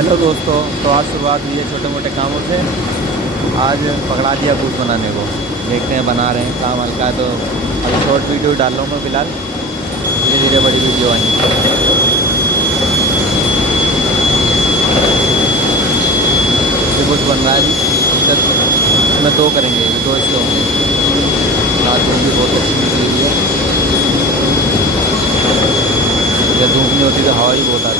Hello दोस्तों। तो आज शुरुआत हुई है छोटे मोटे कामों से। आज पकड़ा दिया कुछ बनाने को। देखते हैं, बना रहे हैं, काम हल्का है तो अभी शॉर्ट वीडियो डाल रहा हूँ मैं फ़िलहाल। धीरे धीरे बड़ी वीडियो आएंगी। ये कुछ बन रहा है अभी तक। इसमें दो करेंगे, ये दो इसके होंगे। रात में भी बहुत अच्छी निकली हुई है। जब धूप नहीं होती तो हवा भी बहुत आती है।